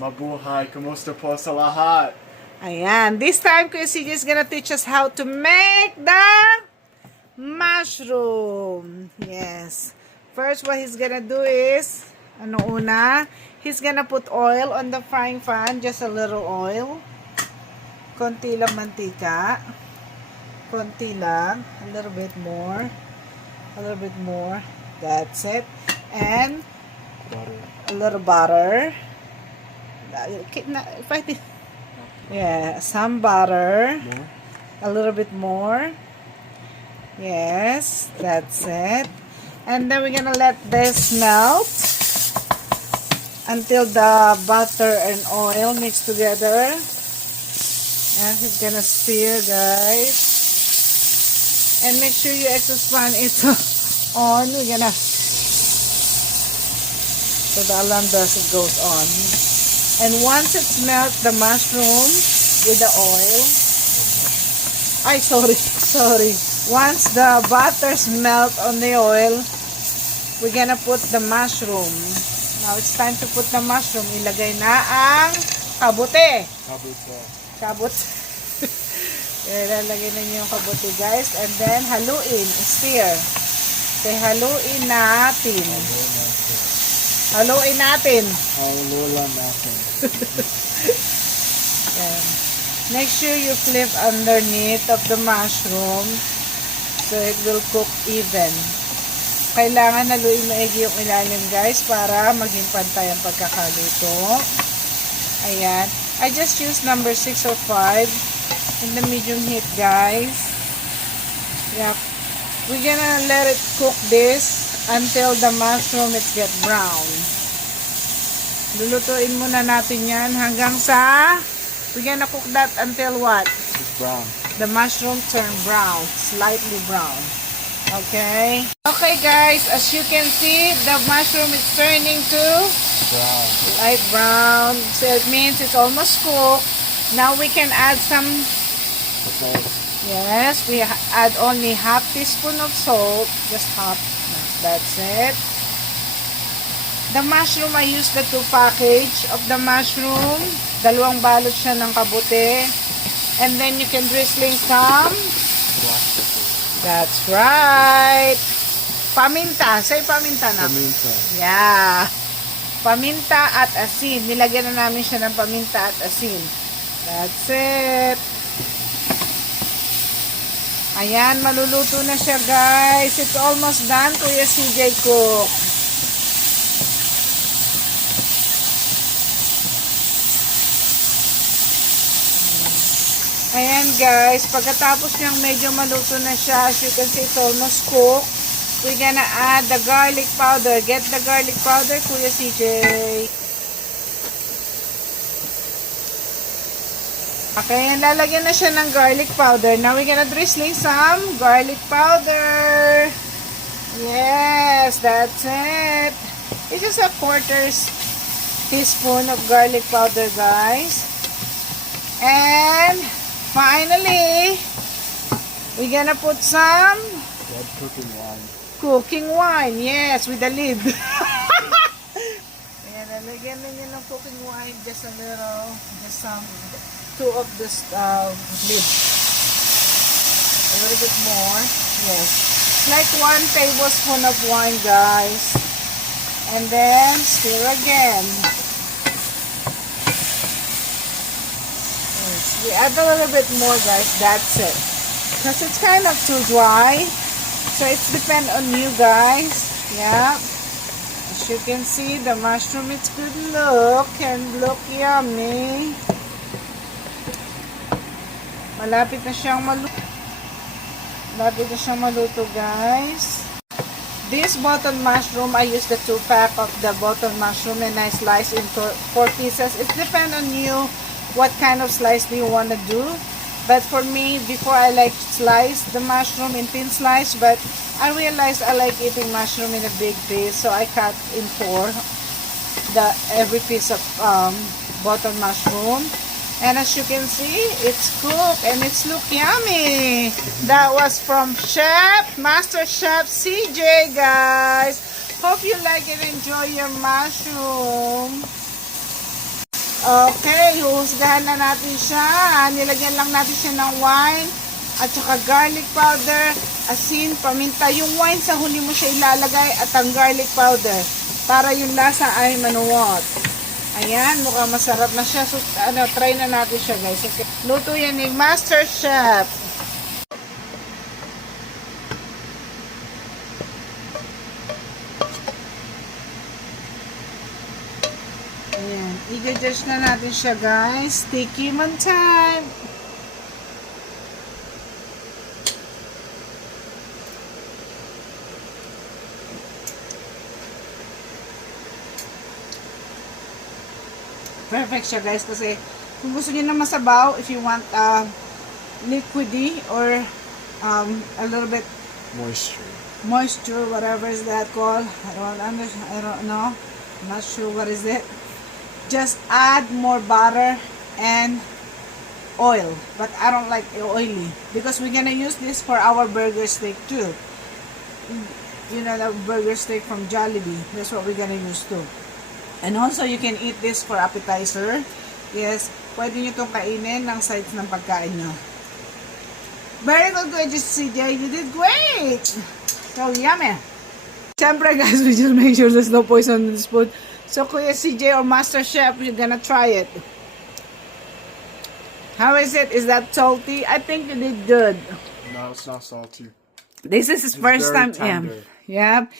Mabuhay, kumusta po sa lahat? Ayan. This time, Kuya CJ is gonna teach us how to make the mushroom. Yes. First, what he's gonna do is, ano una? He's gonna put oil on the frying pan. Just a little oil. Konti lang mantika. Konti lang. A little bit more. A little bit more. That's it. And Butter. a little butter. If I did, yeah, some butter. More? A little bit more. Yes, that's it. And then we're gonna let this melt until the butter and oil mix together. And we're gonna stir, guys. And make sure your exhaust fan is on. We're gonna, so the alarm doesn't go on. And once it's melt the mushroom with the oil, sorry. Once the butters melt on the oil, we're gonna put the mushroom. Now it's time to put the mushroom. Ilagay na ang kabute. Kabut. Ilalagay na niyo yung kabute, guys. And then haluin, stir. Okay, haluin natin. Haluin natin. Halula natin. Yan. Make sure you flip underneath of the mushroom so it will cook even. Kailangan haluin maigi yung ilalim, guys, para maging pantay ang pagkakaluto. Ayan. I just use number 6 or 5 in the medium heat, guys. Yep. We're gonna let it cook this until the mushroom it get brown. Lulutuin muna natin yan hanggang sa we're gonna cook that until what? It's brown. The mushroom turn brown, slightly brown. Okay? Okay, guys, as you can see, the mushroom is turning to Brown. light brown. So it means it's almost cooked. Now we can add some, Okay. yes, we add only half teaspoon of salt, just half. That's it. The mushroom, I use the 2 package of the mushroom. Dalawang balot siya ng kabute. And then you can drizzling some. That's right. Paminta. Say paminta na. Paminta. Yeah. Paminta at asin. Nilagyan na namin siya ng paminta at asin. That's it. Ayan, maluluto na siya, guys. It's almost done, Kuya CJ Cook. Ayan, guys. Pagkatapos niyang medyo maluto na siya, as you can see, it's almost cooked. We're gonna add the garlic powder. Get the garlic powder, Kuya CJ. Okay, lalagyan na siya ng garlic powder. Now, we're gonna drizzling some garlic powder. Yes, that's it. It's just a 1/4 teaspoon of garlic powder, guys. And, finally, we're gonna put some Red cooking wine. cooking wine. Yes, with the lid. Ayan, lalagyan na niya ng cooking wine. Just a little, just some 2 of this lid. A little bit more. Yes. Like 1 tablespoon of wine, guys. And then stir again. Yes. We add a little bit more, guys. That's it. Because it's kind of too dry. So it's depend on you, guys. Yeah. As you can see, the mushroom is good look and look yummy. Malapit na siyang maluto. Malapit na siyang maluto, guys. This button mushroom, I use the 2-pack of the button mushroom and I slice into 4 pieces. It depends on you what kind of slice do you want to do. But for me, before I like slice the mushroom in thin slice, but I realized I like eating mushroom in a big piece, so I cut in 4 every piece of button mushroom. And as you can see, it's cooked and it's look yummy. That was from Master Chef CJ, guys. Hope you like and enjoy your mushroom. Okay, huhusgahan na natin siya. Nilagyan lang natin siya ng wine at saka garlic powder, asin, paminta. Yung wine sa huli mo siya ilalagay at ang garlic powder para yung lasa ay manuwot. Ayan, mukhang masarap na siya. So, try na natin siya, guys. Okay. Luto yan ni Master Chef. Ayan, i-judge na natin siya, guys. Sticky man time. Perfect siya, guys, kasi kung gusto niyo na masabaw, if you want liquidy or a little bit moisture, whatever is that called, I don't know, I'm not sure what is it. Just add more butter and oil, but I don't like oily because we're gonna use this for our burger steak too. You know, the burger steak from Jollibee, that's what we're gonna use too. And also, you can eat this for appetizer. Yes, pwede nyo itong kainin ng sides ng pagkain nyo. Very good, Kuya CJ. You did great! So, yummy! Siyempre, guys, we just make sure there's no poison in this food. So, Kuya CJ or Master Chef, you're gonna try it. How is it? Is that salty? I think you did good. No, it's not salty. This is his first very time. tender. Yeah.